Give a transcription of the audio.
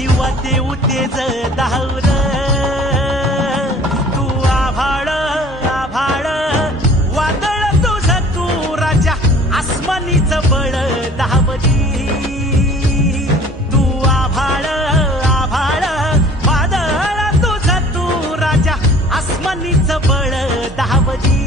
दिवा ते उतेज दावर तू आभाळ आभाळ. वादळ तुझ तू राजा आसमानीच बळ दावरी तू आभाळ आभाळ. वादळ तुझ तू राजा आसमानीच बळ दावरी